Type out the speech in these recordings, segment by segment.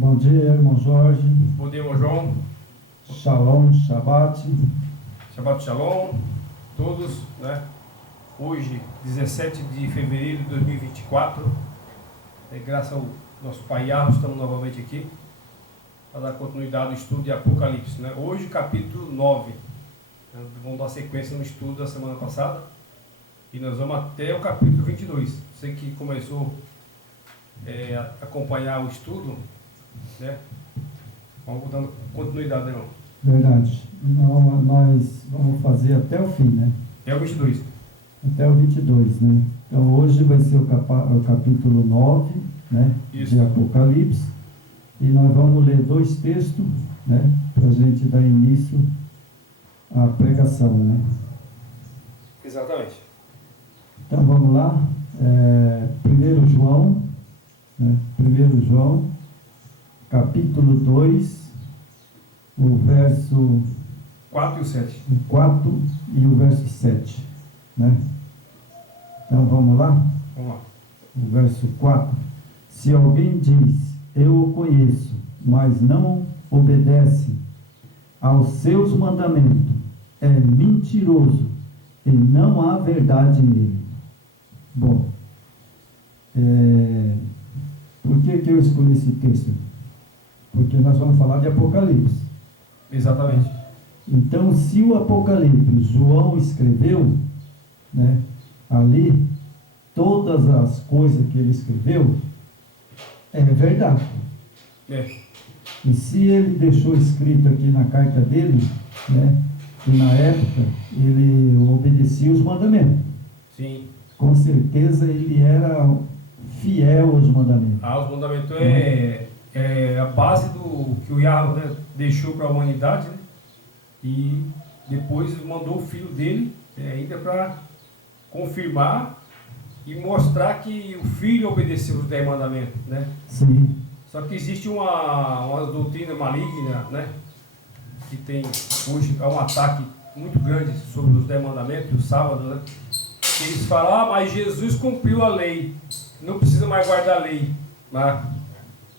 Bom dia, irmão Jorge. Bom dia, irmão João. Shalom, Shabbat. Shabbat Shalom. Todos, né? Hoje, 17 de fevereiro de 2024. Graças ao nosso Pai Yahweh, estamos novamente aqui para dar continuidade ao estudo de Apocalipse, né? Hoje, capítulo 9. Vamos dar sequência no estudo da semana passada. E nós vamos até o capítulo 22. Você que começou a acompanhar o estudo, né? Vamos dando continuidade, irmão. Verdade. Nós vamos fazer até o fim, né? Até o 22. Até o 22, né? Então hoje vai ser o capítulo 9, né? Isso. De Apocalipse. E nós vamos ler 2 textos, né? Para a gente dar início à pregação, né? Exatamente. Então vamos lá. 1 João, né? 1 João, capítulo 2, o verso 4 e o 7. 4 e o verso 7, né? Então vamos lá. Vamos lá. O verso 4. Se alguém diz, eu o conheço, mas não obedece aos seus mandamentos, é mentiroso e não há verdade nele. Bom, por que eu escolhi esse texto? Porque nós vamos falar de Apocalipse. Exatamente. Então, se o Apocalipse João escreveu, né, ali, todas as coisas que ele escreveu, é verdade. E se ele deixou escrito aqui na carta dele, né, que na época ele obedecia os mandamentos. Sim. Com certeza ele era fiel aos mandamentos. Os mandamentos é a base do que o Yahweh, né, deixou para a humanidade, né? E depois mandou o filho dele ainda para confirmar e mostrar que o filho obedeceu os 10 mandamentos, né? Sim. Só que existe uma doutrina maligna, né? Que tem hoje um ataque muito grande sobre os 10 mandamentos, o sábado, né? Eles falam, mas Jesus cumpriu a lei, não precisa mais guardar a lei. Mas,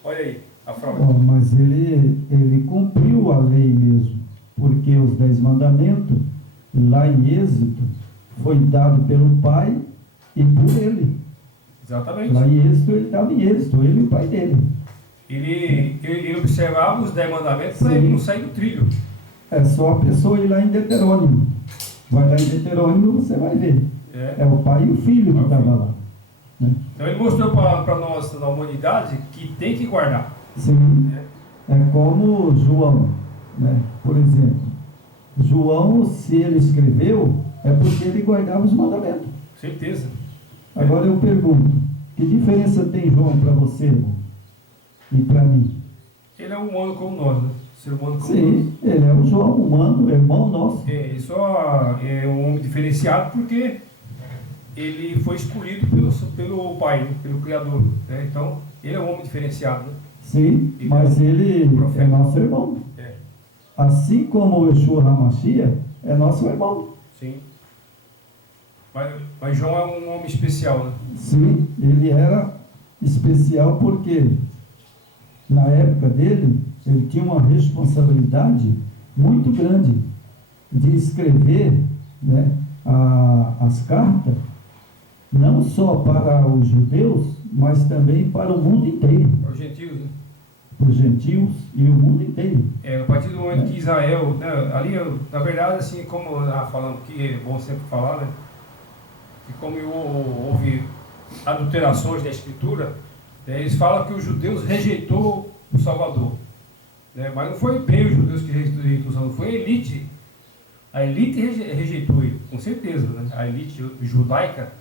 olha aí, a fraude. Mas ele cumpriu a lei mesmo, porque os 10 mandamentos, lá em Êxodo, foi dado pelo Pai e por ele. Exatamente. Lá em Êxodo, ele estava em Êxodo, ele e o pai dele. Ele observava os 10 mandamentos para ele não sair do trilho. É só a pessoa ir lá em Deuteronômio. Vai lá em Deuteronômio, você vai ver. É o pai e o filho que estavam lá. Né? Então ele mostrou para nós, na humanidade, que tem que guardar. Sim. É como João, né? Por exemplo. João, se ele escreveu, é porque ele guardava os mandamentos. Certeza. Agora eu pergunto, que diferença tem João para você, irmão? E para mim? Ele é um humano como nós, né? Ser humano como nós. Sim, ele é um João humano, irmão nosso. Ele só é um homem diferenciado porque ele foi escolhido pelo Pai, né? Pelo Criador, né? Então, ele é um homem diferenciado, né? Sim, mas ele é nosso irmão. Assim como o Yeshua HaMashiach é nosso irmão. Sim. Mas João é um homem especial, né? Sim, ele era especial porque na época dele, ele tinha uma responsabilidade muito grande de escrever, né, as cartas, não só para os judeus, mas também para o mundo inteiro. Para os gentios, né? Para os gentios e o mundo inteiro. A partir do momento que Israel, né, ali, na verdade, assim, como falando que é bom sempre falar, né? Que como houve adulterações da Escritura, eles falam que os judeus rejeitou o Salvador, né? Mas não foi bem os judeus que rejeitou o Salvador, foi a elite. A elite rejeitou ele, com certeza, né? A elite judaica,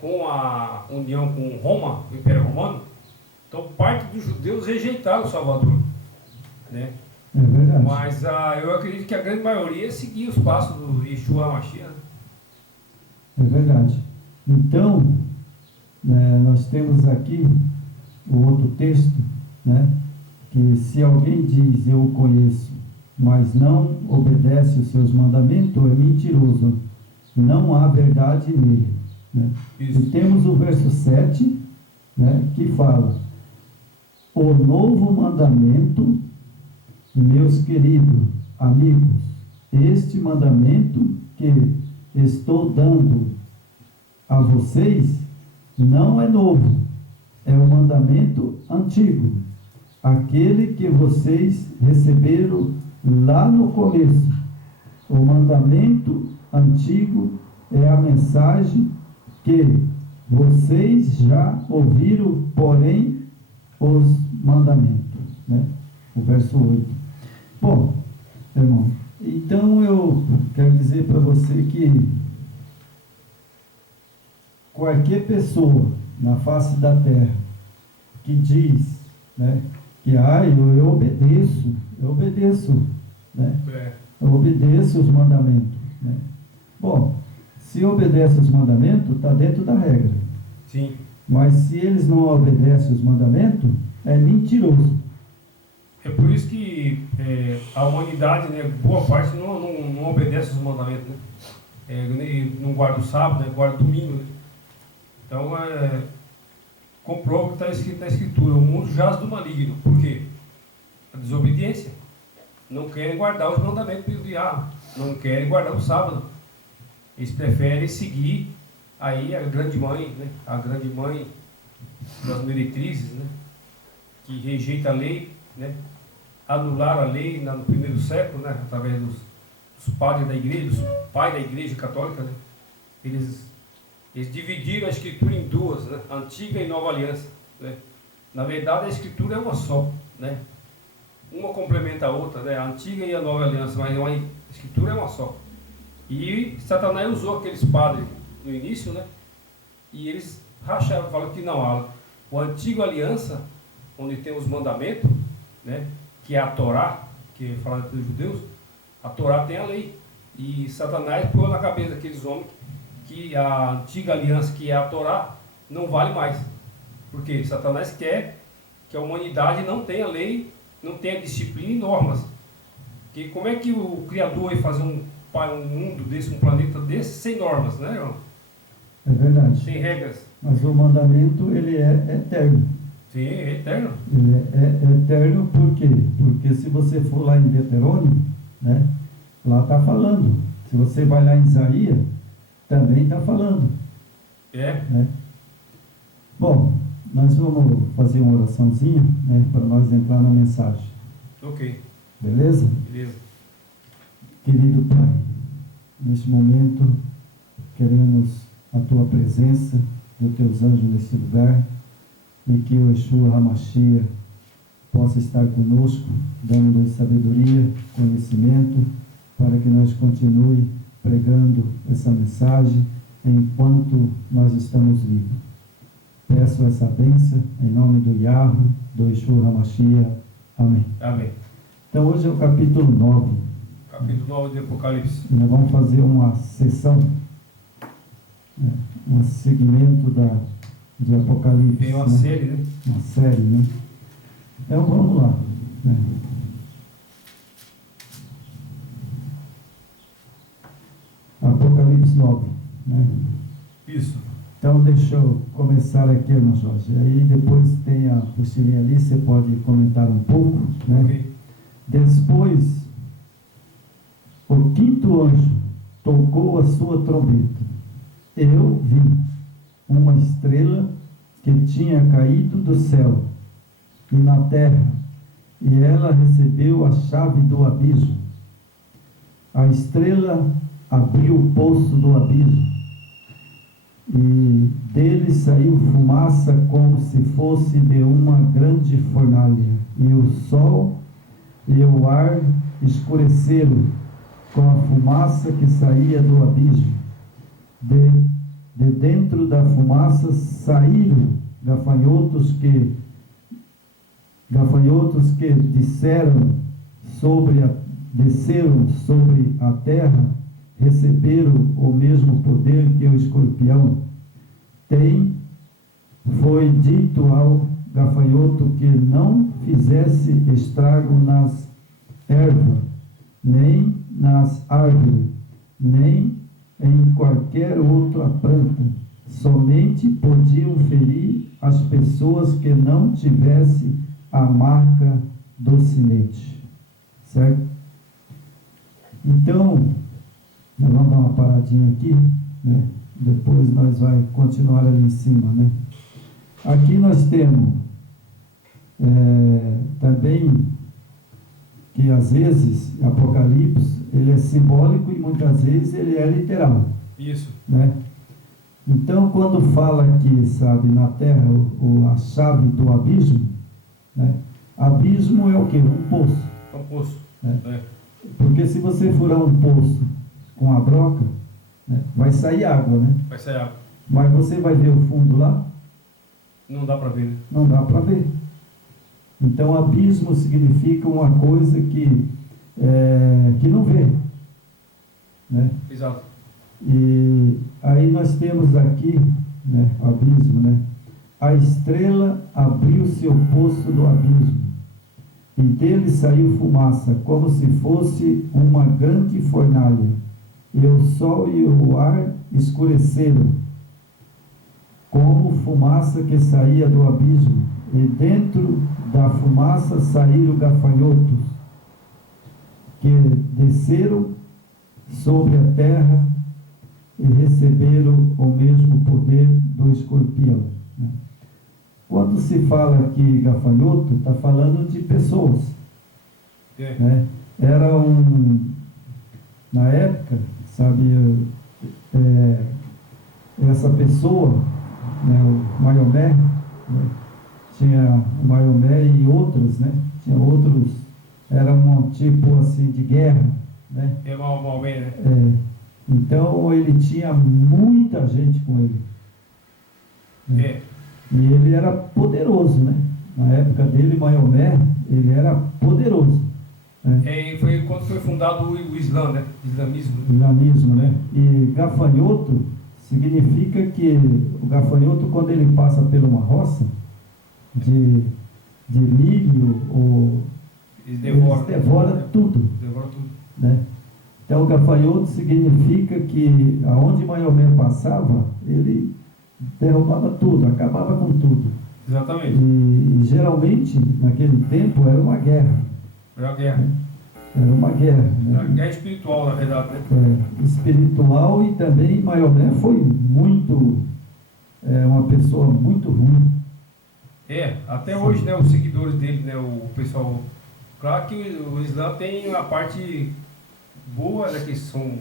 com a união com Roma, o Império Romano, então parte dos judeus rejeitaram o Salvador, né? É verdade. Mas eu acredito que a grande maioria seguia os passos do Yeshua HaMashiach, né? É verdade. Então, nós temos aqui o outro texto, né, que se alguém diz, eu o conheço, mas não obedece os seus mandamentos, é mentiroso, não há verdade nele. Né? E temos o verso 7, né, que fala, o novo mandamento, meus queridos amigos, este mandamento que estou dando a vocês não é novo, é um mandamento antigo, aquele que vocês receberam lá no começo. O mandamento antigo é a mensagem que vocês já ouviram, porém, os mandamentos, né? O verso 8. Bom, irmão, então eu quero dizer para você que qualquer pessoa na face da terra que diz, né, que eu obedeço, né? Eu obedeço os mandamentos, né? Bom, se obedece os mandamentos, está dentro da regra. Sim. Mas se eles não obedecem os mandamentos, é mentiroso. É por isso que a humanidade, né, boa parte não obedece os mandamentos, né? Não guarda o sábado, né, guarda o domingo, né? Então, comprova o que está escrito na Escritura: o mundo jaz do maligno. Por quê? A desobediência. Não querem guardar os mandamentos do diabo, não querem guardar o sábado. Eles preferem seguir aí a grande mãe, né? A grande mãe das meretrizes, né? Que rejeita a lei, né? Anularam a lei no primeiro século, né? Através dos padres da igreja, dos pais da igreja católica, né? Eles dividiram a Escritura em duas, né? Antiga e Nova Aliança, né? Na verdade, a Escritura é uma só, né? Uma complementa a outra, né? A Antiga e a Nova Aliança, mas a Escritura é uma só. E Satanás usou aqueles padres no início, né? E eles racharam, falaram que não, a Antiga Aliança, onde tem os mandamentos, né? Que é a Torá, que é falada pelos judeus, a Torá tem a lei. E Satanás pôs na cabeça daqueles homens que a Antiga Aliança, que é a Torá, não vale mais. Porque Satanás quer que a humanidade não tenha lei, não tenha disciplina e normas. Porque como é que o Criador ia fazer um mundo desse, um planeta desse, sem normas, né, irmão? É verdade. Sem regras. Mas o mandamento, ele é eterno. Sim, é eterno. Ele é eterno por quê? Porque se você for lá em Deuteronômio, né, lá está falando. Se você vai lá em Isaías, também está falando. Né? Bom, nós vamos fazer uma oraçãozinha, né, para nós entrar na mensagem. Ok. Beleza? Beleza. Querido Pai, neste momento queremos a Tua presença, dos Teus anjos nesse lugar, e que o Yeshua HaMashiach possa estar conosco, dando-nos sabedoria, conhecimento, para que nós continue pregando essa mensagem enquanto nós estamos vivos. Peço essa bênção em nome do Yahweh, do Yeshua HaMashiach. Amém. Amém. Então hoje é o capítulo 9. Capítulo 9 de Apocalipse. E nós vamos fazer uma sessão, um segmento de Apocalipse. Tem uma série, né? Uma série, né? Então vamos lá. Né? Apocalipse 9. Né? Isso. Então deixa eu começar aqui, irmão Jorge. Aí depois tem a apostilinha ali, você pode comentar um pouco. Né? Okay. Depois, o quinto anjo tocou a sua trombeta. Eu vi uma estrela que tinha caído do céu e na terra, e ela recebeu a chave do abismo. A estrela abriu o poço do abismo, e dele saiu fumaça como se fosse de uma grande fornalha, e o sol e o ar escureceram com a fumaça que saía do abismo. De dentro da fumaça saíram gafanhotos que desceram sobre a terra, receberam o mesmo poder que o escorpião tem. Foi dito ao gafanhoto que não fizesse estrago nas ervas, nem nas árvores, nem em qualquer outra planta. Somente podiam ferir as pessoas que não tivessem a marca do sinete, certo? Então, nós vamos dar uma paradinha aqui, né? Depois nós vamos continuar ali em cima, né? Aqui nós temos também que às vezes Apocalipse ele é simbólico e muitas vezes ele é literal. Isso. Né? Então, quando fala aqui, sabe, na terra, a chave do abismo, né? Abismo é o quê? Um poço. É um poço. Né? Porque se você furar um poço com a broca, né, vai sair água, né? Vai sair água. Mas você vai ver o fundo lá? Não dá para ver, né? Não dá para ver. Então, abismo significa uma coisa que não vê. Né? Exato. E aí nós temos aqui, né, abismo, né? A estrela abriu seu poço do abismo, e dele saiu fumaça, como se fosse uma grande fornalha, e o sol e o ar escureceram, como fumaça que saía do abismo, e dentro da fumaça saíram gafanhotos, que desceram sobre a terra e receberam o mesmo poder do escorpião. Né? Quando se fala aqui gafanhoto, está falando de pessoas. Né? Era na época, sabe, essa pessoa, né, o Maomé, né, tinha o Maomé e outros, né, tinha outros, era um tipo assim de guerra, né? É Maomé, né? Então ele tinha muita gente com ele. Né? E ele era poderoso, né? Na época dele, Maomé, ele era poderoso. Né? Foi quando foi fundado o Islã, né? Islamismo. Islamismo, né? E gafanhoto significa que o gafanhoto, quando ele passa por uma roça de milho, eles devoram tudo. Devora tudo. Né? Então, o gafanhoto significa que aonde Maomé passava, ele derrubava tudo, acabava com tudo. Exatamente. E geralmente, naquele tempo, era uma guerra. Era uma guerra. Era uma guerra. Né? Era uma guerra espiritual, na verdade. Né? Espiritual, e também Maomé foi muito, uma pessoa muito ruim. Até hoje, né, os seguidores dele, né, o pessoal... Claro que o Islã tem a parte boa, né, que são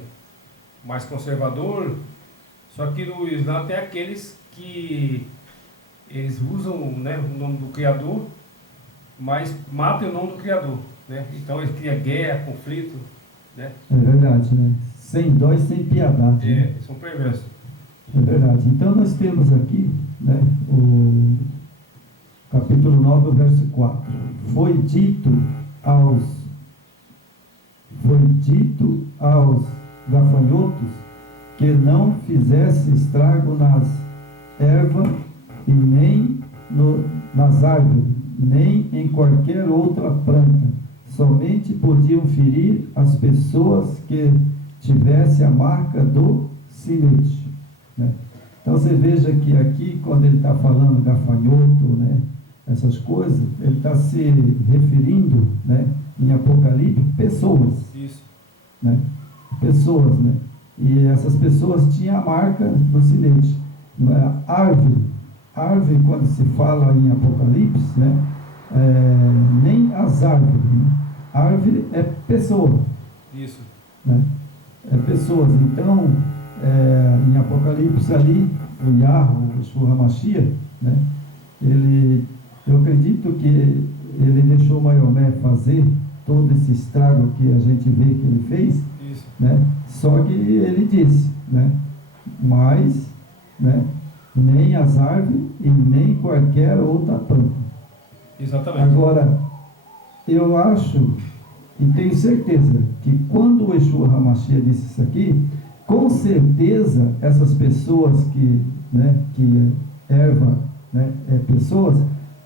mais conservadores, só que no Islã tem aqueles que eles usam, né, o nome do Criador, mas matam o nome do Criador, né? Então eles criam guerra, conflito, né? É verdade, né? Sem dó e sem piedade. Né? Eles são perversos. É verdade. Então nós temos aqui, né, o capítulo 9, verso 4. Foi dito aos gafanhotos que não fizesse estrago nas ervas e nem nas árvores, nem em qualquer outra planta. Somente podiam ferir as pessoas que tivessem a marca do sinete. Né? Então você veja que aqui, quando ele está falando gafanhoto, né, essas coisas, ele está se referindo, né, em Apocalipse, pessoas. Isso. Né? Pessoas, né? E essas pessoas tinham a marca do sinete. Árvore, quando se fala em Apocalipse, né, nem as árvores. Né? Árvore é pessoa. Isso. Né? É pessoas. Então, em Apocalipse ali, o Yahweh, o Yeshua HaMashiach, né, eu acredito que ele deixou Maomé fazer todo esse estrago que a gente vê que ele fez. Isso. Né? Só que ele disse, né, mas, né, nem as árvores e nem qualquer outra planta. Exatamente. Agora, eu acho e tenho certeza que quando o Yeshua HaMashiach disse isso aqui, com certeza essas pessoas que erva, né, pessoas,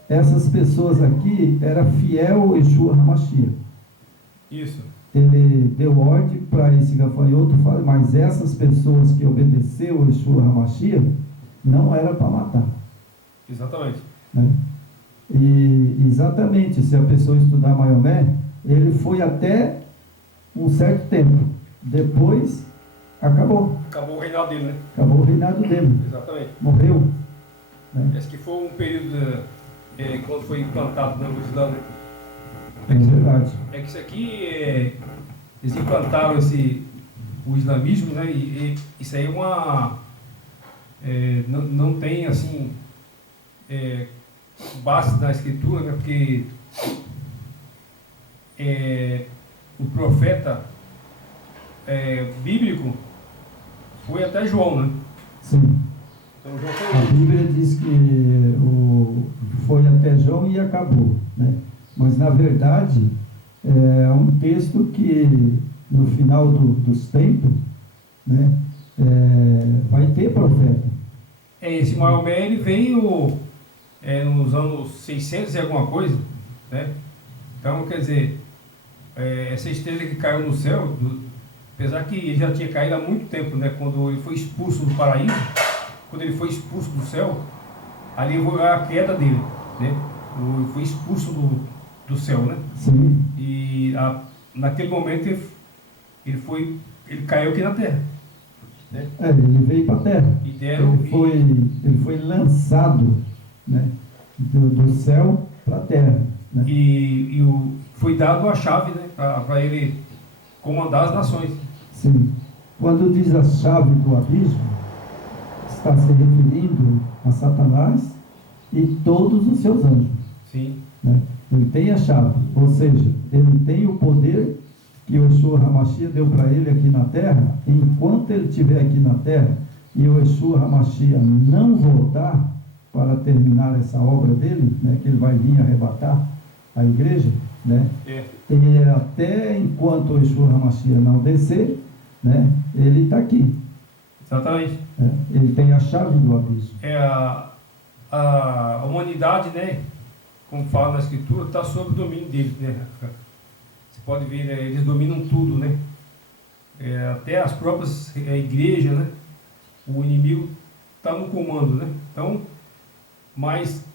essas pessoas aqui eram fiel ao Yeshua HaMashiach. Isso. Ele deu ordem para esse gafanhoto, mas essas pessoas que obedeceram ao Yeshua HaMashiach não era para matar. Exatamente. Né? E exatamente, se a pessoa estudar Maomé, ele foi até um certo tempo. Depois, acabou. Acabou o reinado dele, né? Acabou o reinado dele. Exatamente. Morreu. Né? Esse que foi um período quando foi implantado no Islã, né? É verdade. É que isso aqui, eles implantaram o islamismo, né? E isso aí é uma... não tem, assim, base na escritura, né? Porque o profeta bíblico foi até João, né? Sim. Então, João A foi... Bíblia diz que foi até João e acabou, né? Mas na verdade é um texto que no final dos tempos, né, vai ter profeta. Esse Maomé, ele veio nos anos 600 e alguma coisa, né? Então, quer dizer, essa estrela que caiu no céu, apesar que ele já tinha caído há muito tempo, né? Quando ele foi expulso do paraíso, quando ele foi expulso do céu, ali foi a queda dele, né? Ele foi expulso do céu, né? Sim. E naquele momento ele caiu aqui na terra, né? Ele veio para a terra. E deram, Ele foi lançado, né, do céu para a terra. Né? Foi dado a chave, né, para ele comandar as nações. Sim. Quando diz a chave do abismo, está se referindo a Satanás e todos os seus anjos. Sim. Né? Ele tem a chave, ou seja, ele tem o poder que o Yeshua HaMashiach deu para ele aqui na terra. Enquanto ele estiver aqui na terra e o Yeshua HaMashiach não voltar para terminar essa obra dele, né, que ele vai vir arrebatar a igreja, né? E até enquanto o Yeshua HaMashiach não descer, né, ele está aqui. Exatamente. Ele tem a chave do abismo. A humanidade, né, como fala na escritura, está sob o domínio dele, né? Você pode ver, né, eles dominam tudo, né? Até as próprias igrejas, né? O inimigo está no comando, né? Então, mas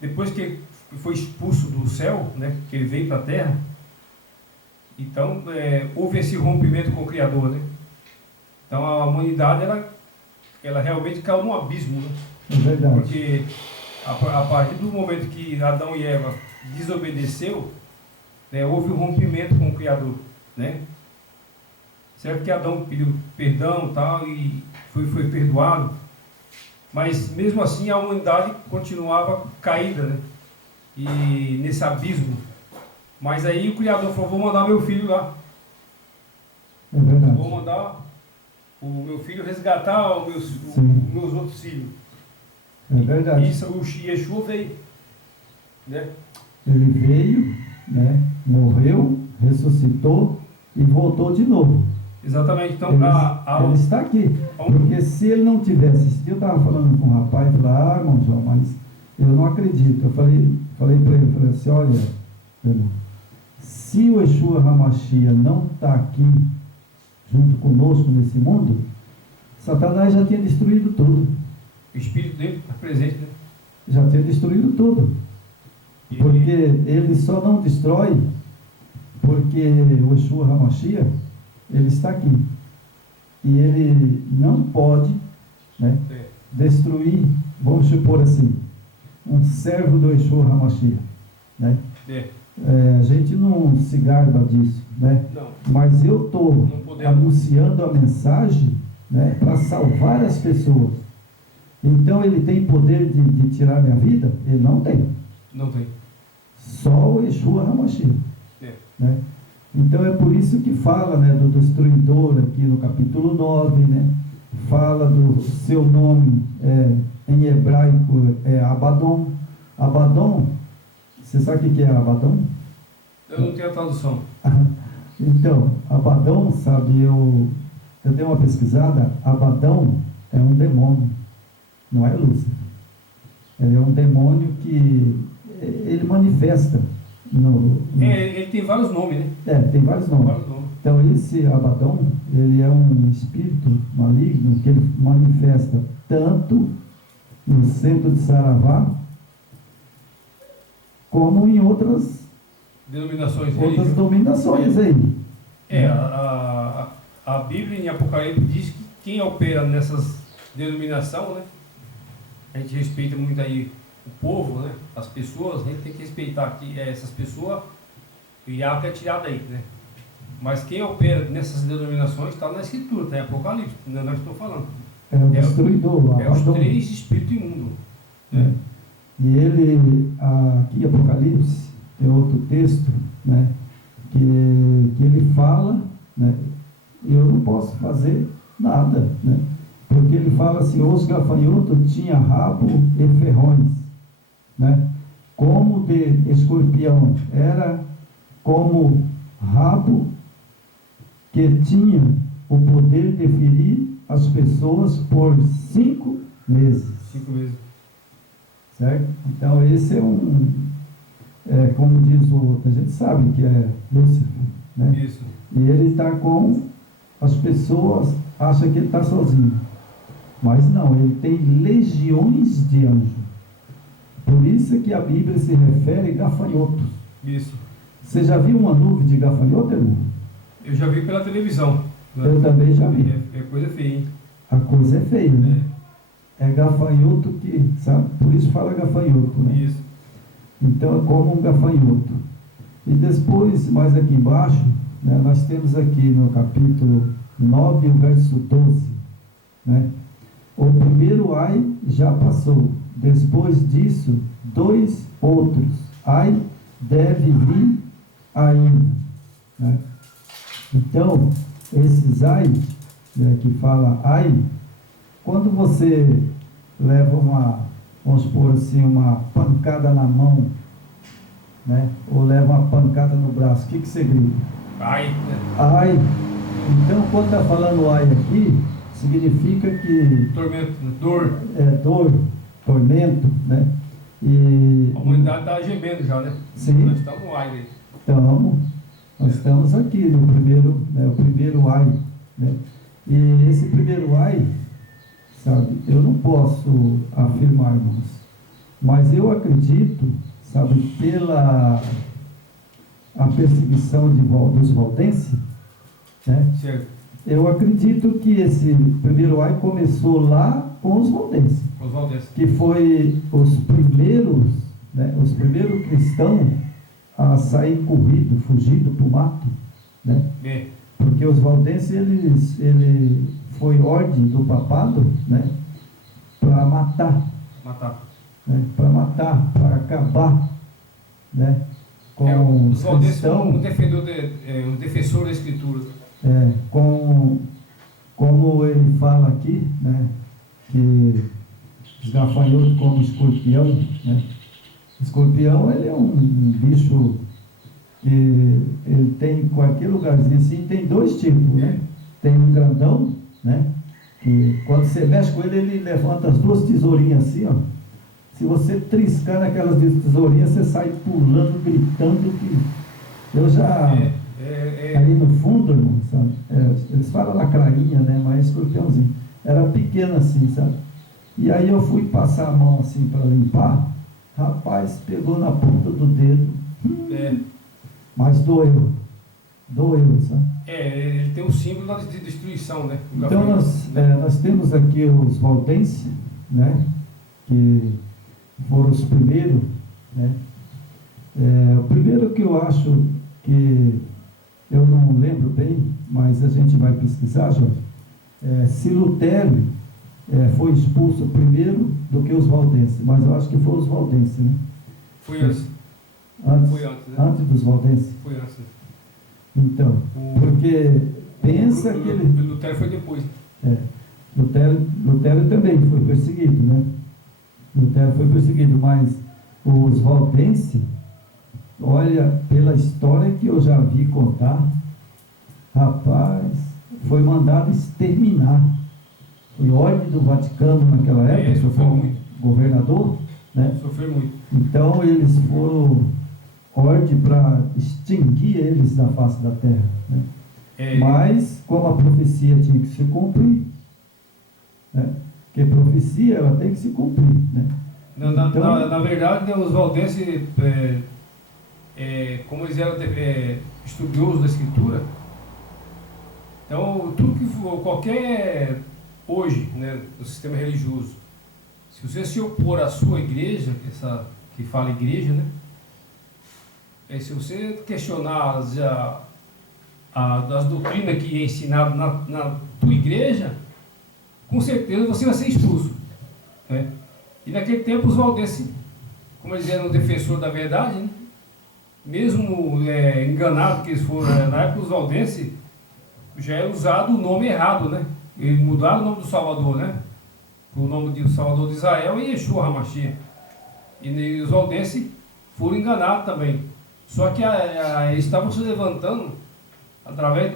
depois que foi expulso do céu, né? Que ele veio para a terra, então houve esse rompimento com o Criador, né? Então a humanidade ela realmente caiu num abismo, né? É verdade. Porque a partir do momento que Adão e Eva desobedeceu, né, houve um rompimento com o Criador, né? Certo que Adão pediu perdão, tal, e foi perdoado, mas mesmo assim a humanidade continuava caída, né? E nesse abismo. Mas aí o Criador falou: vou mandar meu filho lá. É verdade. Vou mandar o meu filho resgatar os meus outros filhos. É verdade. E isso, o Yeshua veio, né? Ele veio, né, morreu, ressuscitou e voltou de novo. Exatamente. Então, ele está aqui. Porque se ele não tivesse, esse dia eu estava falando com um rapaz, e falei: irmão João, mas eu não acredito. Eu falei para ele, falei assim: olha, irmão, se o Yeshua HaMashiach não está aqui junto conosco nesse mundo, Satanás já tinha destruído tudo. O espírito dele está presente, né? Já tinha destruído tudo. Porque ele só não destrói porque o Yeshua HaMashiach, ele está aqui. E ele não pode, né, destruir, vamos supor assim, um servo do Yeshua HaMashiach. Né? A gente não se garba disso, né? Não. Mas eu estou anunciando a mensagem, né, para salvar as pessoas. Então ele tem poder de tirar minha vida? Ele não tem. Não tem. Só o Yeshua HaMashiach. Né? Então é por isso que fala, né, do destruidor aqui no capítulo 9, né? Fala do seu nome em hebraico é Abaddon. Abaddon, você sabe o que é Abaddon? Eu não tenho a tradução. Então, Abaddon, sabe, eu dei uma pesquisada. Abaddon é um demônio, não é Lúcifer. Ele é um demônio que ele manifesta ele tem vários nomes, né? Tem vários nomes. Então esse Abaddon, ele é um espírito maligno que ele manifesta tanto no centro de Saravá, como em outras Denominações dominações aí. A Bíblia em Apocalipse diz que quem opera nessas denominações, né? A gente respeita muito aí o povo, né? As pessoas, a gente tem que respeitar que essas pessoas e a é tirada aí, né? Mas quem opera nessas denominações está na Escritura, está em Apocalipse, não é nós estamos falando. É o destruidor. É os 3 espíritos imundos. Né? E ele, aqui em Apocalipse, tem outro texto, né? Que ele fala, né? Eu não posso fazer nada, né? Porque ele fala assim, os gafanhotos tinham rabo e ferrões, né? Como de escorpião, era como rabo que tinha o poder de ferir as pessoas por 5 meses. 5 meses. Certo? Então esse é como diz o outro, a gente sabe que é Lúcifer, né? Isso. E ele está com as pessoas, acham que ele está sozinho. Mas não, ele tem legiões de anjos. Por isso que a Bíblia se refere a gafanhotos. Isso. Você já viu uma nuvem de gafanhoto, irmão? Eu já vi pela televisão. Né? Eu também já vi. É coisa feia, hein? A coisa é feia, né? É gafanhoto que, sabe? Por isso fala gafanhoto, né? Isso. Então é como um gafanhoto. E depois, mais aqui embaixo, né, nós temos aqui no capítulo 9, o verso 12, né? O primeiro ai já passou. Depois disso, 2 outros ai deve vir ainda, né? Então, esses ai, né, que fala ai, quando você leva vamos supor assim, uma pancada na mão, né? Ou leva uma pancada no braço, o que você grita? Ai, né? Ai. Então, quando está falando ai aqui, significa que Tormento, dor. Dor, tormento, né? E A humanidade está gemendo já, né? Sim. Nós estamos no ai. Nós estamos aqui no primeiro, né, o primeiro ai, né? E esse primeiro ai, sabe, eu não posso afirmar, irmãos, mas eu acredito, sabe, pela a perseguição dos valdenses, né? Certo. Eu acredito que esse primeiro ai começou lá com os valdenses, Os valdenses. que foi os primeiros, né, os primeiros cristãos a sair corrido, fugido para o mato, né? Bem. Porque os valdenses, ele foi ordem do papado, né, para matar, né, para acabar, né, com os valdenses cristão, um defensor da Escritura. Como ele fala aqui, né, que os gafanhotos como escorpião, né? Escorpião, ele é um bicho que ele tem em qualquer lugarzinho assim, tem 2 tipos, né? Tem um grandão, né? Que quando você mexe com ele, ele levanta as 2 tesourinhas assim, ó. Se você triscar naquelas tesourinhas, você sai pulando, gritando, que eu já... Ali no fundo, irmão, sabe? Eles falam lacrainha, né? Mas escorpiãozinho. Era pequeno assim, sabe? E aí eu fui passar a mão assim para limpar. Rapaz, pegou na ponta do dedo. Mas doeu, sabe? Ele tem um símbolo de destruição, né? Então nós temos aqui os valdenses, né? Que foram os primeiros, né? O primeiro que eu acho que eu não lembro bem, mas a gente vai pesquisar, Jorge. Se Lutero foi expulso primeiro do que os valdenses, mas eu acho que foram os valdenses, né? Foi antes. Foi antes, né? Antes dos valdenses. Foi antes. Então, porque pensa que ele... Lutero foi depois. Lutero também foi perseguido, né? Lutero foi perseguido, mas os valdenses, olha, pela história que eu já vi contar, rapaz, foi mandado exterminar. Foi ordem do Vaticano naquela época, foi um governador, né? Sofreu muito. Então eles foram ordem para extinguir eles da face da terra, né? Mas como a profecia tinha que se cumprir, né? Porque profecia ela tem que se cumprir, né? Na verdade, né, os valdenses, como eles eram estudiosos da escritura, então tudo que for, qualquer, hoje, né, no sistema religioso, se você se opor à sua igreja, essa que fala igreja, né, se você questionar as doutrinas que é ensinado na tua igreja, com certeza você vai ser expulso, né? E naquele tempo os valdenses, como eles eram defensores da verdade, né? Mesmo enganados que eles foram, na época os valdenses já era usado o nome errado, né? Eles mudaram o nome do Salvador, né? O nome de Salvador de Israel e Yeshua HaMashiach. E os valdenses foram enganados também. Só que eles estavam se levantando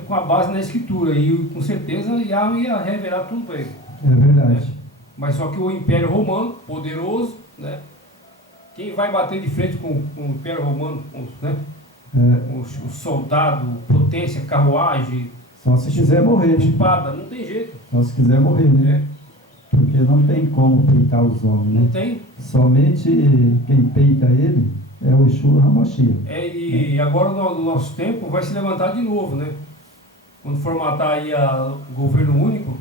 com a base na escritura, e com certeza Yahweh ia revelar tudo para eles. É verdade. Né? Mas só que o Império Romano, poderoso, né? Quem vai bater de frente com o Império Romano, né? O soldado, potência, carruagem, só se quiser morrer, né? espada, não tem jeito. Só se quiser morrer, né? Porque não tem como peitar os homens, né? Não tem. Somente quem peita ele é o Yeshua HaMashiach. E agora no nosso tempo vai se levantar de novo, né? Quando formatar aí o governo único,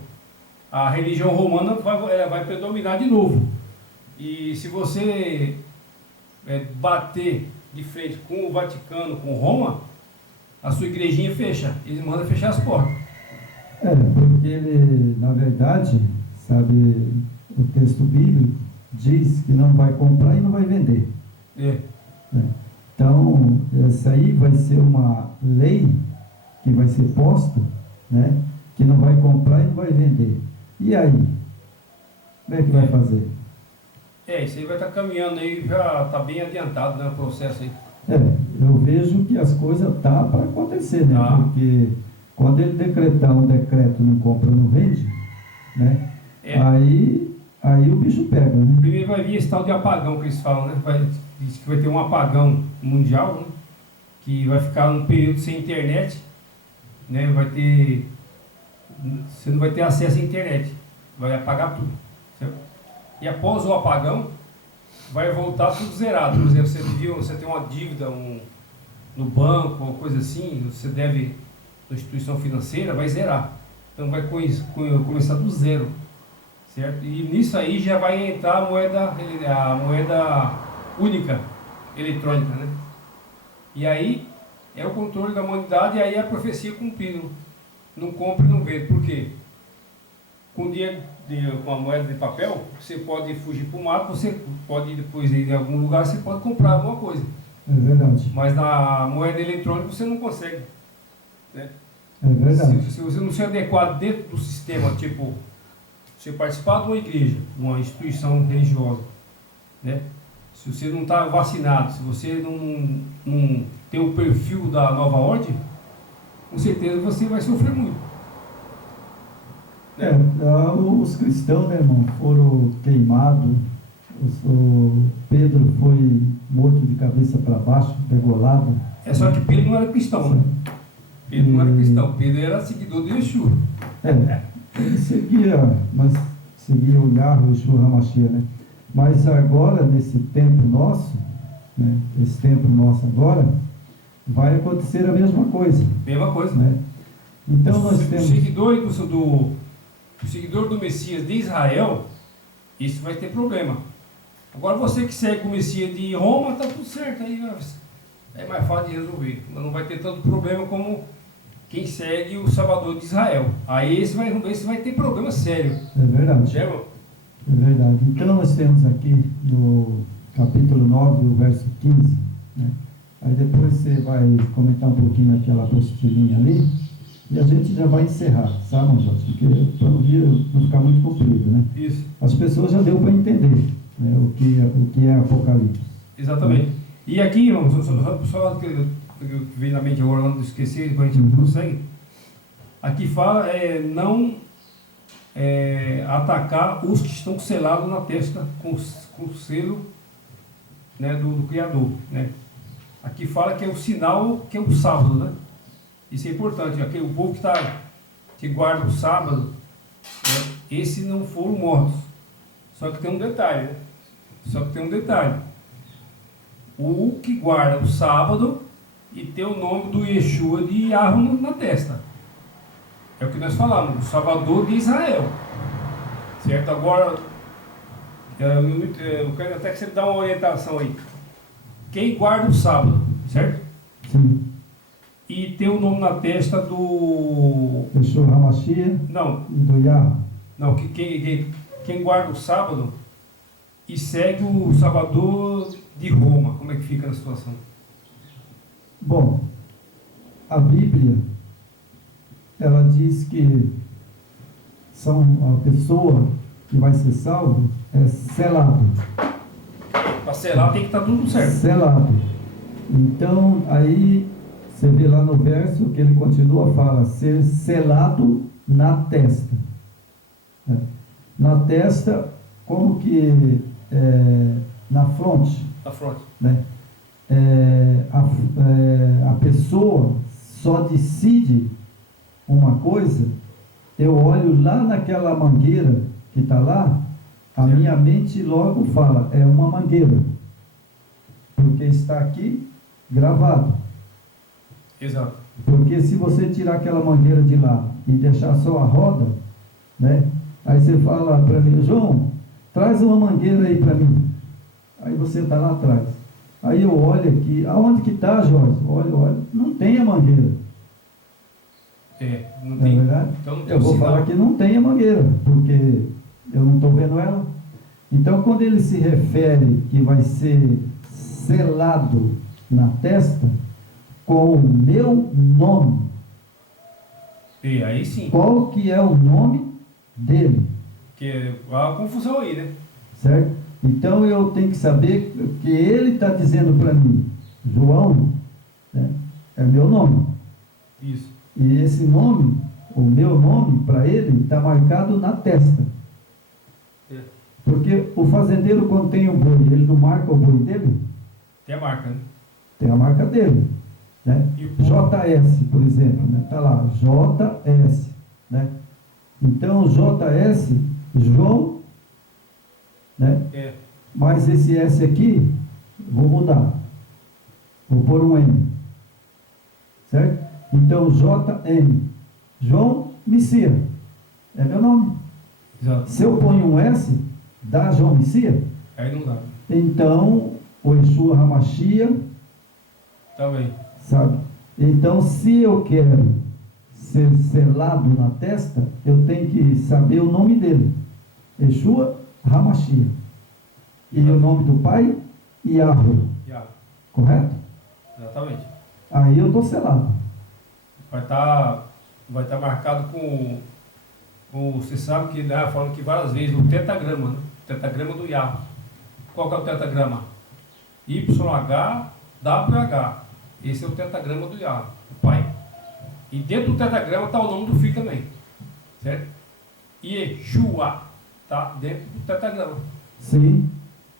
a religião romana vai predominar de novo. E se você bater de frente com o Vaticano, com Roma, a sua igrejinha fecha. Eles mandam fechar as portas. Porque ele, na verdade, sabe, o texto bíblico diz que não vai comprar e não vai vender. Então, essa aí vai ser uma lei que vai ser posta, né? Que não vai comprar e não vai vender. E aí? Como é que vai fazer? Isso aí vai estar caminhando aí, já está bem adiantado, né, o processo aí. Eu vejo que as coisas tá para acontecer, né? Porque quando ele decretar um decreto, não compra, não vende, né? Aí o bicho pega, né? Primeiro vai vir esse tal de apagão que eles falam, né? Diz que vai ter um apagão mundial, né? Que vai ficar um período sem internet, né? Você não vai ter acesso à internet, vai apagar tudo, certo? E após o apagão, vai voltar tudo zerado. Por exemplo, você tem uma dívida no banco ou coisa assim, você deve na instituição financeira, vai zerar. Então vai começar do zero, certo? E nisso aí já vai entrar a moeda única, eletrônica, né? E aí é o controle da humanidade, e aí a profecia cumprindo. Não compra e não vende. Por quê? Com dinheiro, com a moeda de papel, você pode fugir para o mato, você pode depois ir em algum lugar, você pode comprar alguma coisa. É verdade. Mas na moeda eletrônica você não consegue, né? É verdade. Se você não se adequar dentro do sistema, tipo, você participar de uma igreja, de uma instituição religiosa, né? Se você não está vacinado, se você não tem o perfil da nova ordem, com certeza você vai sofrer muito. Os cristãos, né, irmão, foram queimados, o Pedro foi morto de cabeça para baixo, degolado. Só que Pedro não era cristão, né? Pedro não era cristão, Pedro era seguidor de Yeshua. Ele seguia o Yahweh, o Yeshua HaMashiach, né? Mas agora, nesse tempo nosso, né, esse tempo nosso agora, vai acontecer a mesma coisa. Mesma coisa. Né? Então nós temos... O seguidor do Messias de Israel, isso vai ter problema. Agora você que segue o Messias de Roma, está tudo certo, aí é mais fácil de resolver. Não vai ter tanto problema como quem segue o Salvador de Israel. Aí esse vai ter problema sério. É verdade. É verdade. Então nós temos aqui no capítulo 9, o verso 15, né? Aí depois você vai comentar um pouquinho naquela apostilinha ali, e a gente já vai encerrar, sabe, Jorge? Porque para não ficar muito comprido, né? Isso. As pessoas já deu para entender, né, o que é Apocalipse. Exatamente. Né? E aqui, irmãos, só que veio na mente agora, não esquecer, depois a gente não consegue. Aqui fala não atacar os que estão selados na testa com o selo, né, do Criador, né? Aqui fala que é o sinal, que é o sábado, né? Isso é importante. Aqui, o povo que guarda o sábado, né, esses não foram mortos. Só que tem um detalhe, né? Só que tem um detalhe. O que guarda o sábado e tem o nome do Yeshua de Yahweh na testa. É o que nós falamos, o Salvador de Israel. Certo? Agora, eu quero até que você dê uma orientação aí. Quem guarda o sábado, certo? Sim. E tem o nome na testa do... Yeshua HaMashiach Não, e do Yah. não, quem guarda o sábado e segue o Salvador de Roma. Como é que fica a situação? Bom, a Bíblia, ela diz que a pessoa que vai ser salvo é selado. Para selar tem que estar tudo certo. Selado. Então, aí você vê lá no verso que ele continua, fala, ser selado na testa. Na testa, como que na fronte, Na fronte. né? A pessoa só decide uma coisa, eu olho lá naquela mangueira que está lá, a Certo. minha mente logo fala, é uma mangueira, porque está aqui gravado. Exato. Porque se você tirar aquela mangueira de lá e deixar só a roda, né? Aí você fala para mim, João, traz uma mangueira aí para mim. Aí você está lá atrás. Aí eu olho aqui, aonde que está, Jorge? Olho, não tem a mangueira. Não Não é tem. verdade? Então não tem Eu o vou sinal. falar que não tem a mangueira, porque eu não estou vendo ela. Então, quando ele se refere que vai ser selado na testa com o meu nome, E aí sim. qual que é o nome dele? Que há uma confusão aí, né? Certo? Então eu tenho que saber que ele está dizendo para mim, João, né, é meu nome. Isso. E esse nome, o meu nome, para ele, está marcado na testa. É. Porque o fazendeiro, quando tem o boi, ele não marca o boi dele? Tem a marca, né? Tem a marca dele. Né? E o JS, por exemplo, está lá, JS. Né? Então, JS, João, né? Mas esse S aqui, vou mudar. Vou pôr um M. Certo? Então, JM, João Messias, é meu nome. Exato. Se eu ponho um S, dá João Messias? Aí não dá. Então, o Yeshua HaMashiach, Também. sabe? Então, se eu quero ser selado na testa, eu tenho que saber o nome dele. Yeshua HaMashiach. E o nome do pai, Yahweh. Já. Correto? Exatamente. Aí eu estou selado. Vai estar marcado com. Você sabe que falando aqui várias vezes, o tetagrama, né? O tetagrama do Yahweh. Qual que é o tetagrama? YHWH. Esse é o tetagrama do Yahweh, o pai. E dentro do tetagrama está o nome do filho também. Certo? Yeshua está dentro do tetagrama. Sim.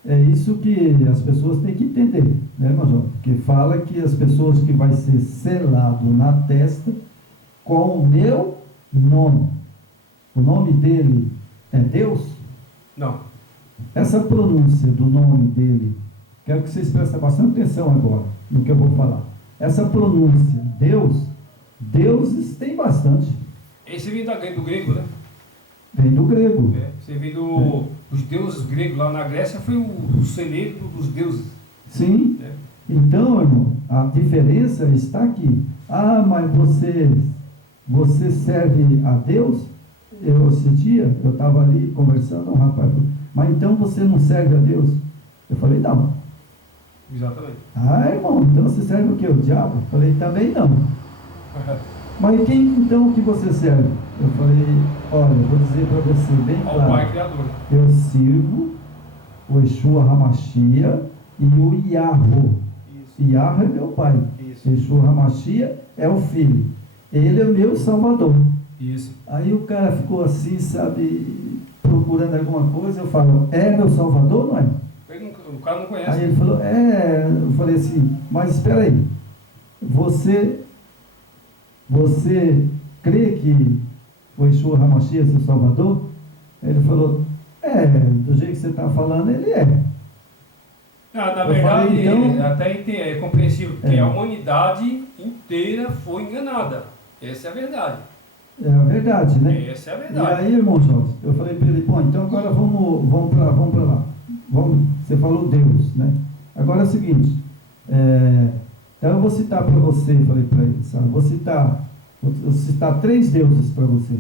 É isso que as pessoas têm que entender, né, Major? Porque fala que as pessoas que vai ser selado na testa com o meu nome. O nome dele é Deus? Não. Essa pronúncia do nome dele, quero que vocês prestem bastante atenção agora no que eu vou falar. Essa pronúncia, Deus, deuses tem bastante. Esse vem do grego, né? Vem do grego. Você vem os deuses gregos lá na Grécia, foi o celeiro dos deuses. Sim. Né? Então, irmão, a diferença está aqui. Ah, mas você serve a Deus? Esse dia, eu estava ali conversando, um rapaz falou, mas então você não serve a Deus? Eu falei, não. Exatamente. Ah, irmão, então você serve o quê? O diabo? Eu falei, também não. Mas quem então que você serve? Eu falei, olha, vou dizer para você bem Ao claro. Pai Criador. Eu sirvo o Yeshua HaMashiach e o Yahweh. Isso. Yahweh é meu pai. Isso. Yeshua HaMashiach é o filho. Ele é meu salvador. Isso. Aí o cara ficou assim, sabe, procurando alguma coisa. Eu falo, é meu salvador, não é? O cara não conhece. Aí ele falou, eu falei assim, mas espera aí, você crê que o Yeshua HaMashiach é seu salvador? Aí ele falou, do jeito que você está falando, ele é. Na Eu verdade, falei, então- é compreensível, porque É. a humanidade inteira foi enganada. Essa é a verdade. É a verdade, né? Essa é a E verdade. aí, irmão Jorge, eu falei para ele, bom, então agora vamos para lá. Você falou Deus, né? Agora é o seguinte, então eu vou citar para você, falei para ele, sabe? Vou citar 3 deuses para você.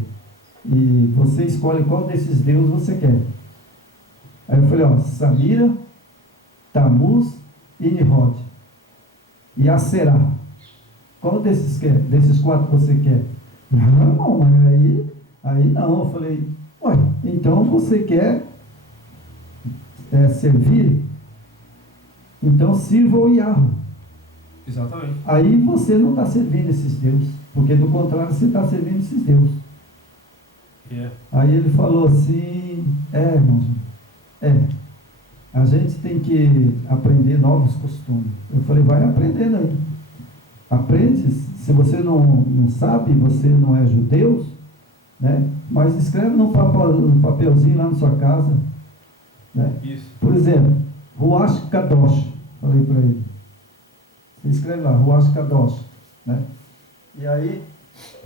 E você escolhe qual desses deuses você quer. Aí eu falei, ó, Samira, Tamuz e Nimrod. E Aserá. Qual desses 4 você quer? Não, irmão, mas aí não. Eu falei, ué, então você quer servir? Então sirva o Yahweh. Exatamente. Aí você não está servindo esses deuses, porque do contrário você está servindo esses deuses. Yeah. Aí ele falou assim, irmão, a gente tem que aprender novos costumes. Eu falei, vai aprendendo aí. Aprende, se você não sabe, você não é judeu, né? Mas escreve num papelzinho lá na sua casa, né? Isso. Por exemplo, Ruach Kadosh, falei para ele. Você escreve lá, Ruach Kadosh, né? E aí,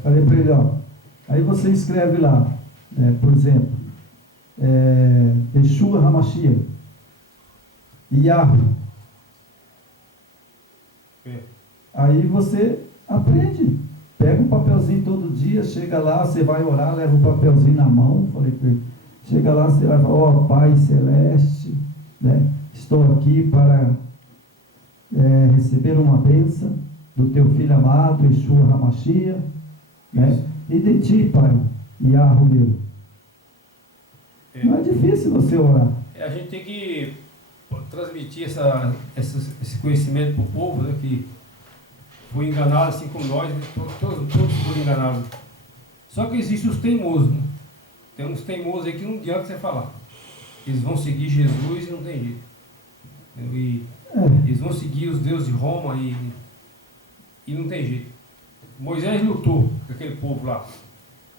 falei para ele, ó, aí você escreve lá, por exemplo, Yeshua HaMashiach, Yahweh. É. Aí você aprende. Pega um papelzinho todo dia, chega lá, você vai orar, leva o papelzinho na mão, falei para ele. Chega lá, você vai falar, ó Pai Celeste, né? Estou aqui para receber uma bênção do teu filho amado, Yeshua HaMashiach, né? E de ti, Pai, Yahweh meu. Não é difícil você orar. A gente tem que transmitir esse conhecimento para o povo, né, que foi enganado assim como nós, né? Todos foram enganados. Só que existem os teimosos, né? Tem uns teimosos aí que não adianta você falar. Eles vão seguir Jesus e não tem jeito. Eles vão seguir os deuses de Roma e não tem jeito. Moisés lutou com aquele povo lá,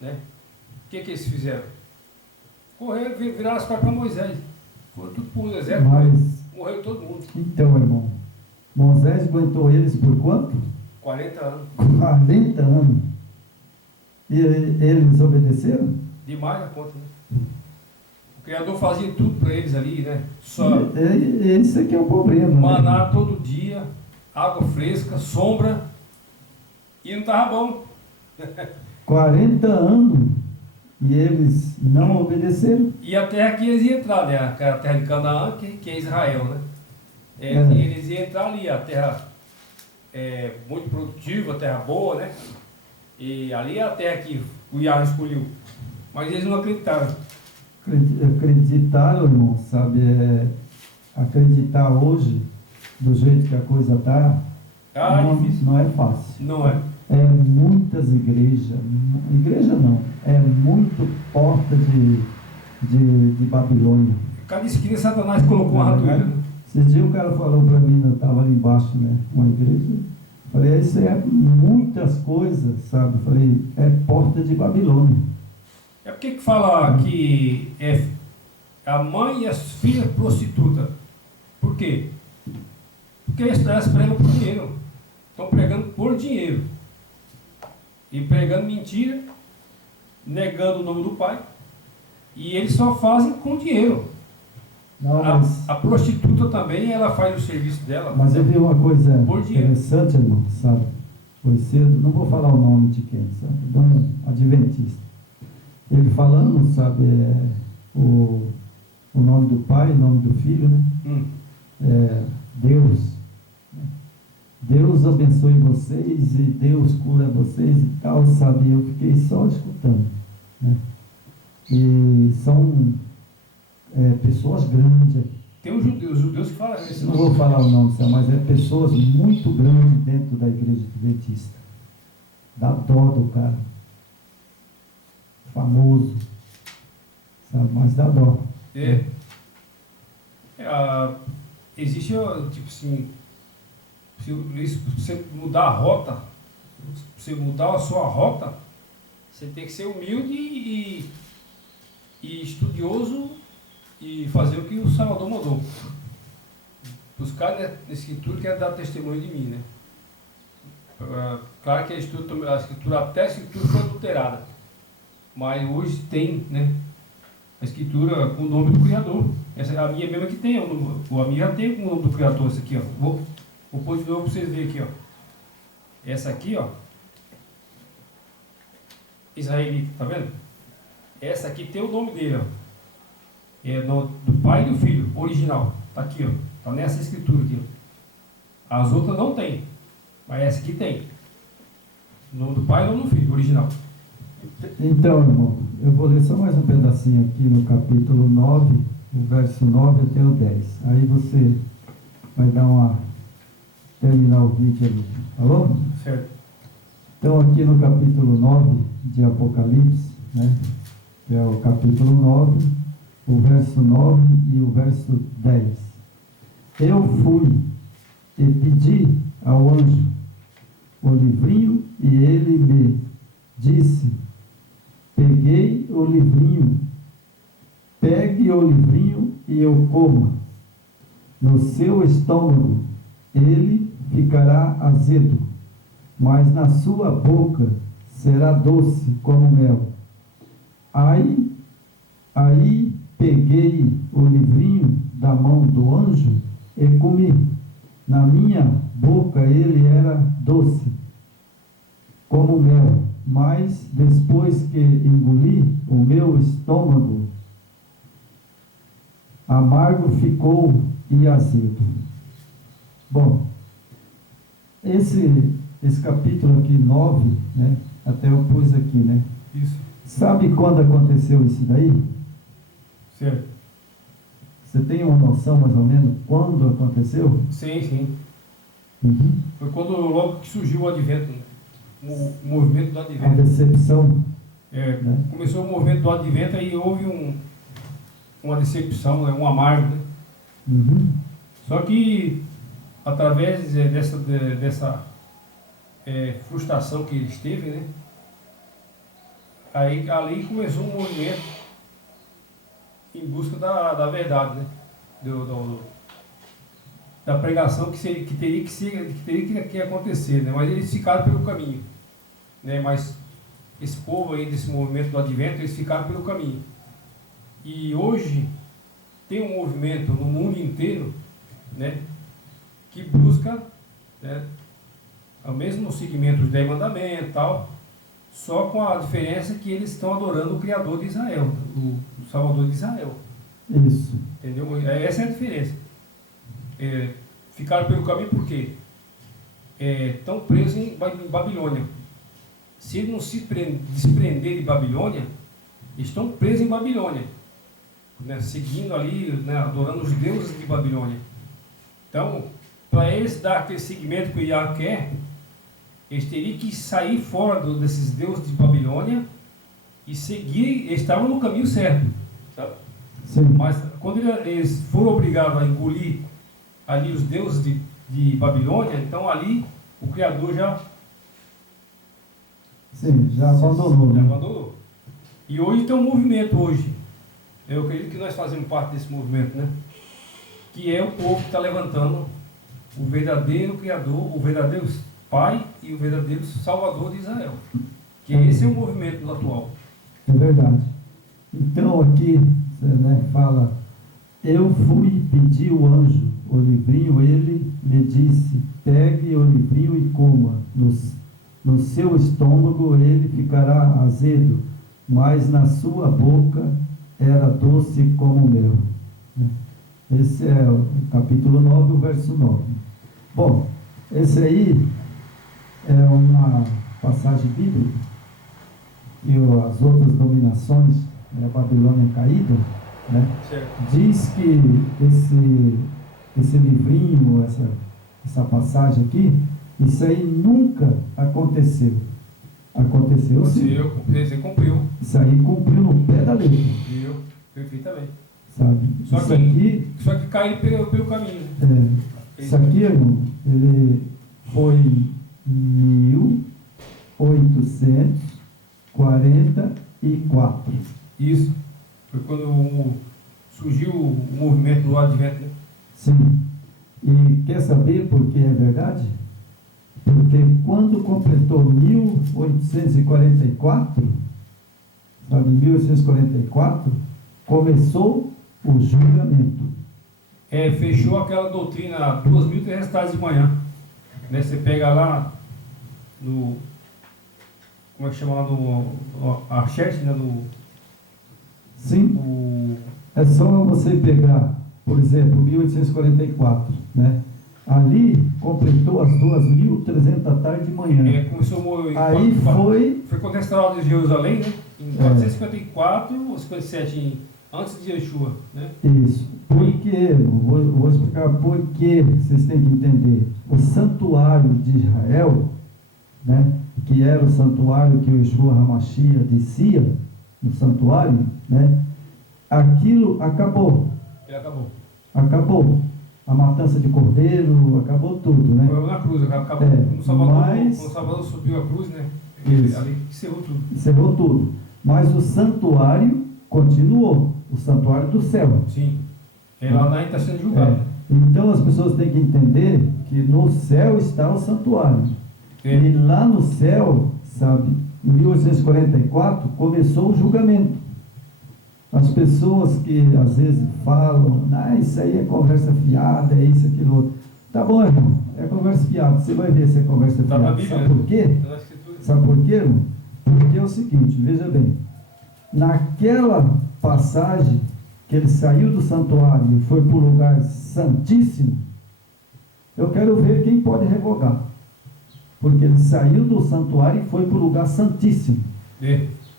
né? O que eles fizeram? Correram, viraram as costas para Moisés. Foram tudo para o exército, morreu todo mundo. Então, irmão, Moisés aguentou eles por quanto? 40 anos. 40 anos. E eles obedeceram? Demais a conta, né? O Criador fazia tudo para eles ali, né? Só Esse aqui é o problema. maná Né? todo dia, água fresca, sombra, e não estava bom. 40 anos e eles não obedeceram. E a terra que eles iam entrar, né? A terra de Canaã, que é Israel, né? Eles iam entrar ali, a terra muito produtiva, a terra boa, né? E ali é a terra que o Yahweh escolheu. Mas eles não acreditaram. Acreditaram, irmão, sabe? Acreditar hoje, do jeito que a coisa está, não é fácil. Não é. É muitas igreja não, é muito porta de Babilônia. Cada esquina Satanás colocou uma ratoeira, né? Esses dias o cara falou para mim, eu estava ali embaixo, né, uma igreja, falei, isso é muitas coisas, sabe? Falei, é porta de Babilônia. É porque que fala que é a mãe e as filhas prostitutas. Por quê? Porque elas pregam por dinheiro. Estão pregando por dinheiro. E pregando mentira, negando o nome do Pai. E eles só fazem com dinheiro. Não, mas A prostituta também, ela faz o serviço dela. Mas eu vi uma coisa Por dinheiro. interessante, irmão, sabe? Foi cedo, não vou falar o nome de quem, sabe? De um adventista. Ele falando, sabe, o nome do Pai, o nome do Filho, né? Deus. Deus abençoe vocês e Deus cura vocês e tal, sabe? Eu fiquei só escutando, né? E são pessoas grandes. Tem os judeus que falam isso. Não vou falar o nome, mas é pessoas muito grandes dentro da igreja adventista. Dá dó do cara. Famoso. Sabe? Mas dá dó. Existe, tipo assim, se você mudar a rota, se você mudar a sua rota, você tem que ser humilde e estudioso e fazer o que o Salvador mandou. buscar na Escritura que é dar testemunho de mim, né? Claro que a Escritura, até a Escritura foi adulterada, mas hoje tem, né, a Escritura com o nome do Criador. Essa, a minha mesma que tem, a minha já tem com o nome do Criador, essa aqui, ó. Vou pôr de novo para vocês verem aqui, ó. Essa aqui, ó, israelita, tá vendo? Essa aqui tem o nome dele, ó. É do pai e do filho, original. Tá aqui, ó. Tá nessa escritura aqui, ó. As outras não tem, mas essa aqui tem. O nome do pai e o nome do filho, original. Então, irmão, eu vou ler só mais um pedacinho aqui no capítulo 9, o verso 9 até o 10. Aí você vai dar terminar o vídeo ali. Falou? Certo. Então, aqui no capítulo 9 de Apocalipse, né, que é o capítulo 9, o verso 9 e o verso 10. Eu fui e pedi ao anjo o livrinho e ele me disse: peguei o livrinho, pegue o livrinho e eu coma. No seu estômago ele ficará azedo, mas na sua boca será doce como mel. Aí peguei o livrinho da mão do anjo e comi. Na minha boca ele era doce como mel, mas depois que engoli, o meu estômago amargo ficou e azedo. Bom, esse capítulo aqui, 9, né, até eu pus aqui, né? Isso. Sabe quando aconteceu isso daí? Certo. Você tem uma noção mais ou menos quando aconteceu? Sim, sim. Uhum. Foi quando logo que surgiu o advento, né? O movimento do A advento. decepção. Né? Começou o movimento do advento e houve uma decepção, né? Um amargo, né? Uhum. Só que através dessa frustração que eles teve, né? Aí ali começou um movimento em busca da verdade, né? Da pregação que teria que acontecer, né? Mas eles ficaram pelo caminho, né? Mas esse povo aí desse movimento do advento, eles ficaram pelo caminho. E hoje tem um movimento no mundo inteiro, né, que busca, né, o mesmo segmento dos 10 mandamentos e tal, só com a diferença que eles estão adorando o Criador de Israel, o Salvador de Israel. Isso. Entendeu? Essa é a diferença. Ficaram pelo caminho por quê? Estão presos em Babilônia. Se eles não se desprender de Babilônia, estão presos em Babilônia, né, seguindo ali, né, adorando os deuses de Babilônia. Então, para eles dar aquele segmento que o Iá quer, eles teriam que sair fora desses deuses de Babilônia e seguir. Eles estavam no caminho certo, sabe? Sim. Mas quando eles foram obrigados a engolir ali os deuses de Babilônia, então ali o Criador já abandonou. Já né? abandonou. E hoje tem um movimento hoje. Eu acredito que nós fazemos parte desse movimento, né? Que é o povo que está levantando o verdadeiro Criador, o verdadeiro Pai e o verdadeiro Salvador de Israel. Que esse é o movimento atual. É verdade. Então aqui, né, fala: eu fui pedir o anjo o livrinho, ele me disse: pegue o livrinho e coma. No seu estômago ele ficará azedo, mas na sua boca era doce como mel. Esse é o capítulo 9, o verso 9. Bom, esse aí é uma passagem bíblica e as outras dominações, a Babilônia caída, né, diz que esse livrinho, essa passagem aqui, isso aí nunca aconteceu. Aconteceu sim. Você cumpriu. Isso aí cumpriu no pé da letra. Viu? Perfeitamente. Sabe? Só que caiu pelo caminho. Isso aqui, irmão, ele foi em 1844. Isso. Foi quando surgiu o movimento do advento, né? Sim. E quer saber por que é verdade? Porque quando completou 1844, sabe, 1844, começou o julgamento. Fechou aquela doutrina 2.300 tardes de manhã. Né? Você pega lá no. Como é que chama lá no. A chat, né? Sim. É só você pegar, por exemplo, 1844, né? Ali completou as 2.300 tarde de manhã. Começou aí foi contestado a ordem de Jerusalém, né? Em 454 ou 57 antes de Yeshua, né? Isso. Por quê? Vou explicar por que vocês têm que entender. O santuário de Israel, né, que era o santuário que o Yeshua HaMashiach descia, no santuário, né, aquilo acabou. Ele acabou. Acabou. A matança de cordeiro, acabou tudo, né? Foi na cruz, acabou. No Salvador subiu a cruz, né? Isso. Ali encerrou tudo. Encerrou tudo. Mas o santuário continuou. O santuário do céu. Sim. Lá ainda está sendo julgado. Então as pessoas têm que entender que no céu está o santuário. E lá no céu, sabe, em 1844, começou o julgamento. As pessoas que às vezes falam, isso aí é conversa fiada, é isso, aquilo outro. Tá bom, irmão, é conversa fiada. Você vai ver se é conversa fiada. Tá na Bíblia, sabe por quê? Sabe por quê, irmão? Porque é o seguinte, veja bem. Naquela passagem que ele saiu do santuário e foi para o lugar santíssimo, eu quero ver quem pode revogar. Porque ele saiu do santuário e foi para o lugar santíssimo.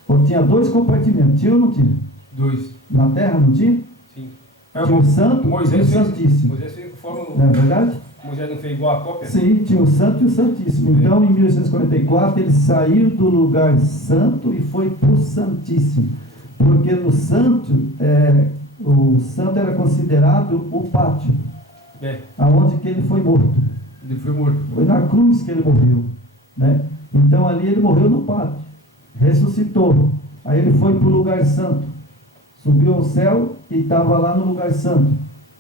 Ou tinha 2 compartimentos, tinha ou não tinha? 2. Na terra não tinha? Sim. Tinha o santo e o santíssimo. Moisés fez forma. Não é verdade? Moisés não fez igual a cópia? Sim, tinha o santo e o santíssimo. Então, em 1844, ele saiu do lugar santo e foi para o santíssimo. Porque no santo, o santo era considerado o pátio, aonde que ele foi morto. Ele foi morto. Foi na cruz que ele morreu, né? Então ali ele morreu no pátio, ressuscitou. Aí ele foi para o lugar santo, subiu ao céu e estava lá no lugar santo,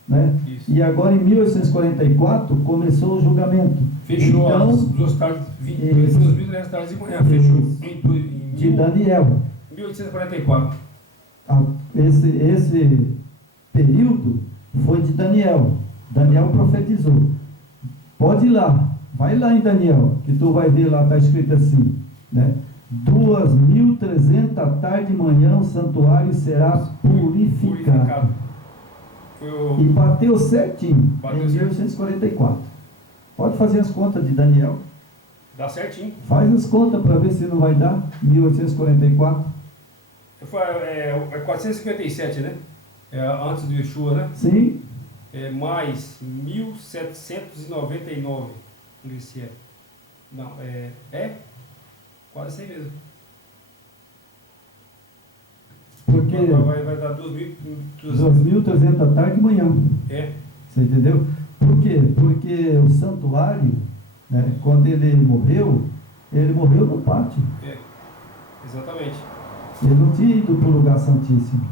né? E agora em 1844 começou o julgamento. Fechou então, as 2.300 tardes de manhã. Fechou de Daniel. 1844. Esse período foi de Daniel. Daniel profetizou. Pode ir lá, vai lá em Daniel, que tu vai ver lá, está escrito assim, né? 2.300 tarde de manhã o santuário será purificado. E bateu certinho, em 1844. Pode fazer as contas de Daniel. Dá certinho. Faz as contas para ver se não vai dar, 1844. É 457, né? Antes do Yeshua, né? Sim. Mais 1799. Vamos ver se é. Não, quase isso aí mesmo. Porque vai dar 2.300 tarde de manhã. Você entendeu? Por quê? Porque o santuário, né, quando ele morreu no pátio. Exatamente. Ele não tinha ido para o lugar santíssimo.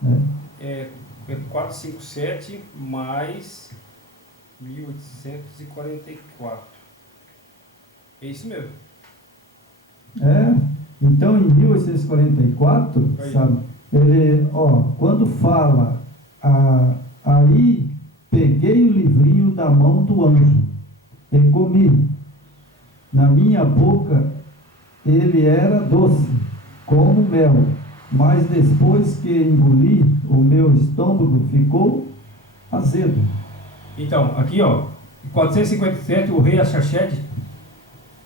Né? 457 mais 1844. É isso mesmo. Então em 1844, sabe, ele, quando fala, aí peguei o livrinho da mão do anjo e comi. Na minha boca ele era doce, como mel, mas depois que engoli, o meu estômago ficou azedo. Então, aqui em 457 o rei Arsaxerxes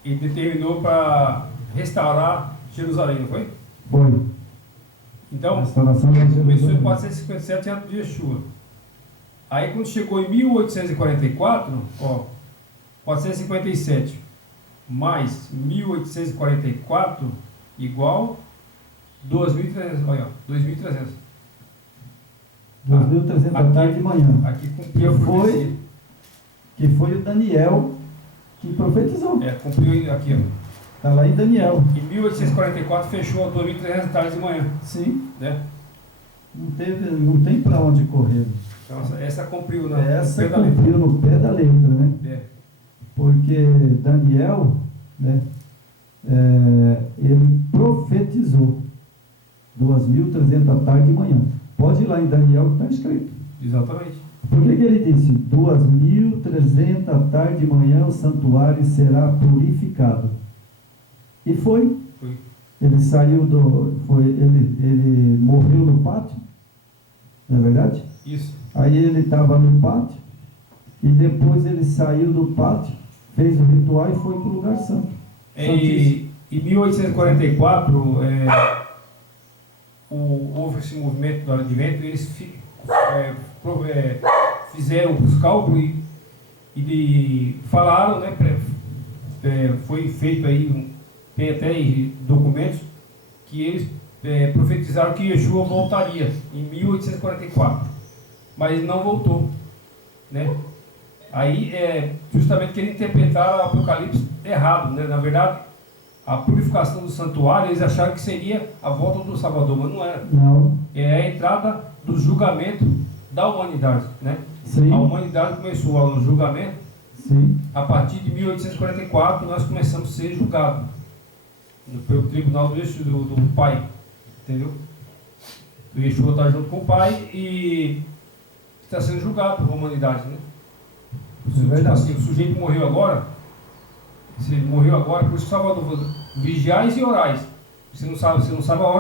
determinou para restaurar Jerusalém, não foi? Foi. Então, restauração de Jerusalém. Começou em 457 antes de Yeshua. Aí quando chegou em 1844, 457 mais 1844 igual 2.300, olha, 2.300. 2.300 da tarde de manhã. Aqui cumpriu a profecia. Que foi o Daniel que profetizou. Cumpriu aqui, Está lá em Daniel. Em 1844 fechou 2.300 tardes de manhã. Sim. Né? Não tem para onde correr. Então, essa cumpriu, né? Essa cumpriu no pé da letra, né? É. Porque Daniel, né, ele profetizou 2.300 tarde e manhã. Pode ir lá em Daniel que está escrito. Exatamente. Por que ele disse? 2.300 tarde e manhã o santuário será purificado. E foi. Ele saiu ele morreu no pátio, não é verdade? Isso. Aí ele estava no pátio, e depois ele saiu do pátio, fez o ritual e foi para o lugar santo. Em 1844, houve esse movimento do advento, e eles fizeram os cálculos e falaram, né, foi feito aí, tem até documentos, que eles profetizaram que Yeshua voltaria em 1844, mas não voltou, né? Aí justamente que eles interpretaram o Apocalipse errado, né? Na verdade, a purificação do santuário, eles acharam que seria a volta do Salvador, mas não era. Não. É a entrada do julgamento da humanidade, né? Sim. A humanidade começou o julgamento. Sim. A partir de 1844 nós começamos a ser julgados pelo tribunal do Pai, entendeu? O Yeshua está junto com o Pai e está sendo julgado pela humanidade, né? Tipo assim, o sujeito morreu agora, se ele morreu agora, por isso que o Salvador falou, vigiais e orais. Você não sabe a hora